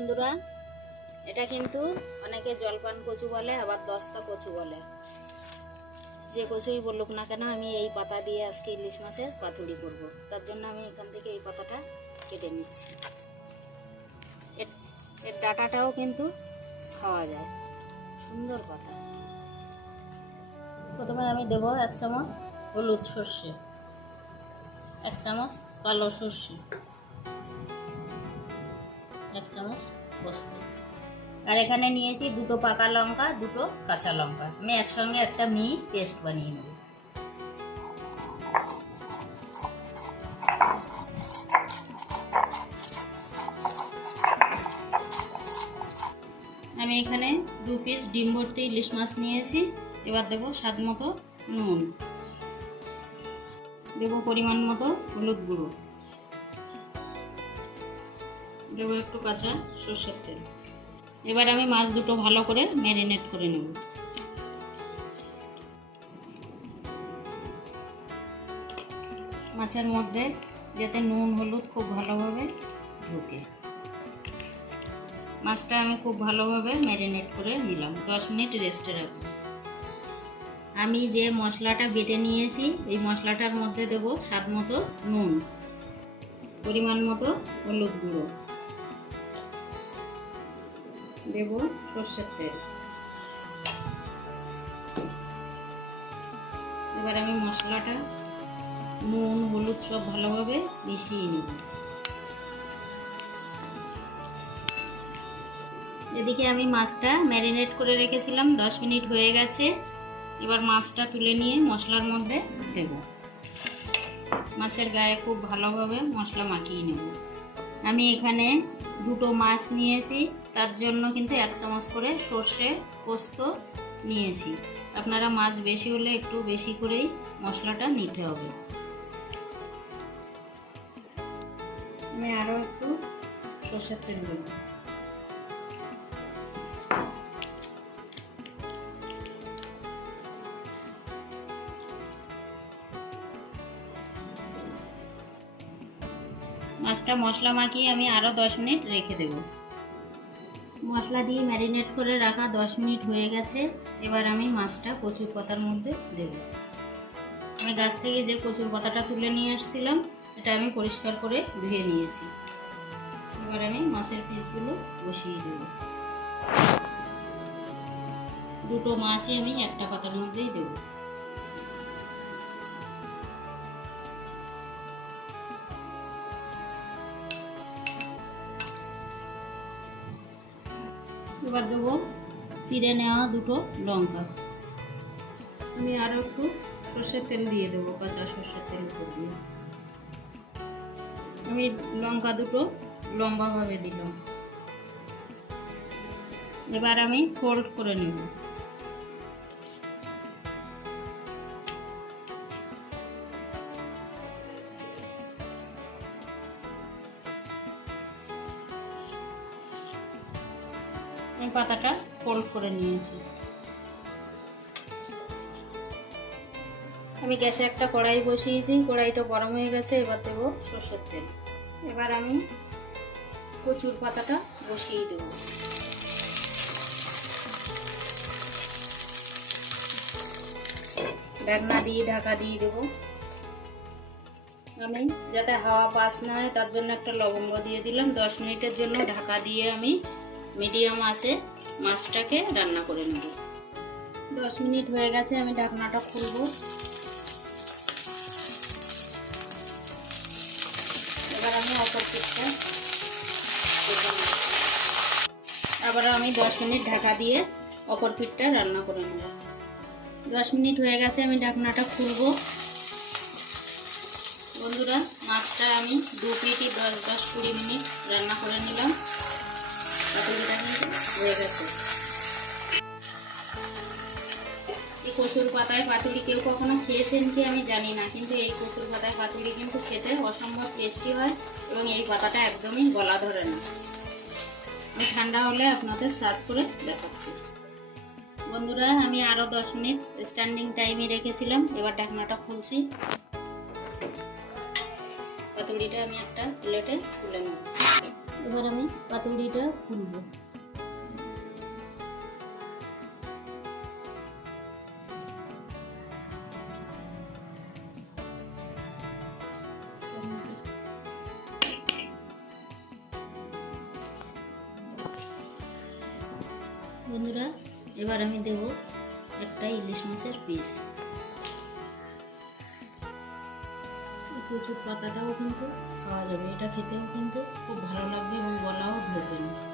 বন্ধুরা, এটা কিন্তু অনেকে জলপান কচু বলে, আবার দস্তা কচু বলে। যে কচুই বলুক না কেন, আমি এই পাতা দিয়ে আজকে ইলিশ মাছের পাতুড়ি করব। তার জন্য আমি এখান থেকে এই পাতাটা কেটে নিচ্ছি। এর ডাটাটাও কিন্তু খাওয়া যায়। সুন্দর পাতা। প্রথমে আমি দেব এক চামচ হলুদ সর্ষে, এক চামচ কালো সর্ষে। এক চামচ পোস্ত আর এখানে নিয়েছি দুটো পাকা লঙ্কা, দুটো কাঁচা লঙ্কা। আমি একসঙ্গে একটা মিহি পেস্ট বানিয়ে নেব। আমি এখানে দু পিস ডিম ভর্তি ইলিশ মাছ নিয়েছি। এবার দেবো স্বাদ মতো নুন। দেবো পরিমাণ মতো হলুদ গুঁড়ো। দেবো একটু কাঁচা সর্ষের তেল। এবার আমি মাছ দুটো ভালো করে ম্যারিনেট করে নেব। মাছের মধ্যে যাতে নুন, হলুদ খুব ভালোভাবে ঢুকে। মাছটা আমি খুব ভালোভাবে ম্যারিনেট করে নিলাম। দশ মিনিট রেস্টে রাখব। আমি যে মশলাটা বেটে নিয়েছি এই মশলাটার মধ্যে দেব স্বাদ মতো নুন, পরিমাণ মতো হলুদ গুঁড়ো। দেব সর্ষের তেল। এবার আমি মশলাটা, নুন, হলুদ সব ভালোভাবে মিশিয়ে নেব। এদিকে আমি মাছটা ম্যারিনেট করে রেখেছিলাম, দশ মিনিট হয়ে গেছে। এবার মাছটা তুলে নিয়ে মশলার মধ্যে দেব। মাছের গায়ে খুব ভালোভাবে মশলা মাখিয়ে নেব। আমি এখানে দুটো মাছ নিয়েছি, তার জন্য কিন্তু এক চামচ করে সর্ষে পোস্ত নিয়েছি। আপনারা মাছ বেশি হলে একটু বেশি করেই মশলাটা নিতে হবে। আমি আরও একটু সর্ষের তেল দেব। মাছটা মশলা মাখিয়ে আমি আরও দশ মিনিট রেখে দেব। মশলা দিয়ে ম্যারিনেট করে রাখা দশ মিনিট হয়ে গেছে। এবার আমি মাছটা কচুর পাতার মধ্যে দেব। আমি গাছ থেকে যে কচুর পাতাটা তুলে নিয়ে এসেছিলাম এটা আমি পরিষ্কার করে ধুয়ে নিয়েছি। এবার আমি মাছের পিসগুলো বসিয়ে দেব। দুটো মাছই আমি একটা পাতার মধ্যেই দেবো। এবার দেবো চিড়ে নেওয়া দুটো লঙ্কা। আমি আরও একটু সর্ষের তেল দিয়ে দেবো, কাঁচা সর্ষের তেল দিয়ে। আমি লঙ্কা দুটো লম্বাভাবে দিলাম। এবার আমি ফোল্ড করে নেব। আমি পাতাটা ফোল্ড করে নিয়েছি। আমি গ্যাসে একটা কড়াই বসিয়েছি, কড়াইটা গরম হয়ে গেছে, এবার দেবো সর্ষের তেল। এবার আমি কচুর পাতাটা বসিয়ে দেব। ঢাকনা দিয়ে, ঢাকা দিয়ে দেব। আমি যাতে হাওয়া পাস না হয়, তার জন্য একটা লবঙ্গ দিয়ে দিলাম। দশ মিনিটের জন্য ঢাকা দিয়ে আমি মিডিয়াম আছে, মাছটাকে রান্না করে নেব। দশ মিনিট হয়ে গেছে, আমি ঢাকনাটা খুলব। এবার আমি অপর পিঠটা আবার আমি দশ মিনিট ঢাকা দিয়ে অপর পিঠটা রান্না করে নেব। দশ মিনিট হয়ে গেছে, আমি ঢাকনাটা খুলব। বন্ধুরা, মাছটা আমি দু পিটি দশ দশ কুড়ি মিনিট রান্না করে নিলাম। এই কচুর পাতায় পাতুরি কেউ কখনো খেয়েছেন কি আমি জানি না, কিন্তু এই কচুর পাতায় পাতুরি কিন্তু খেতে অসম্ভব টেস্টি হয় এবং এই পাতাটা একদমই গলা ধরে না। আমি ঠান্ডা হলে আপনাদের সার্ভ করে দেখাচ্ছি। বন্ধুরা, আমি আরও দশ মিনিট স্ট্যান্ডিং টাইমে রেখেছিলাম, এবার ঢাকনাটা খুলছি। পাতুরিটা আমি একটা প্লেটে তুলে নেব। এবার আমি পাতুরিটা খুলবো। বন্ধুরা এবার আমি দেব একটা ইলিশ মাছের পিস কচুর পাতাটাও কিন্তু খাওয়া যাবে। এটা খেতেও কিন্তু খুব ভালো লাগবে এবং গলাও ধরবে না।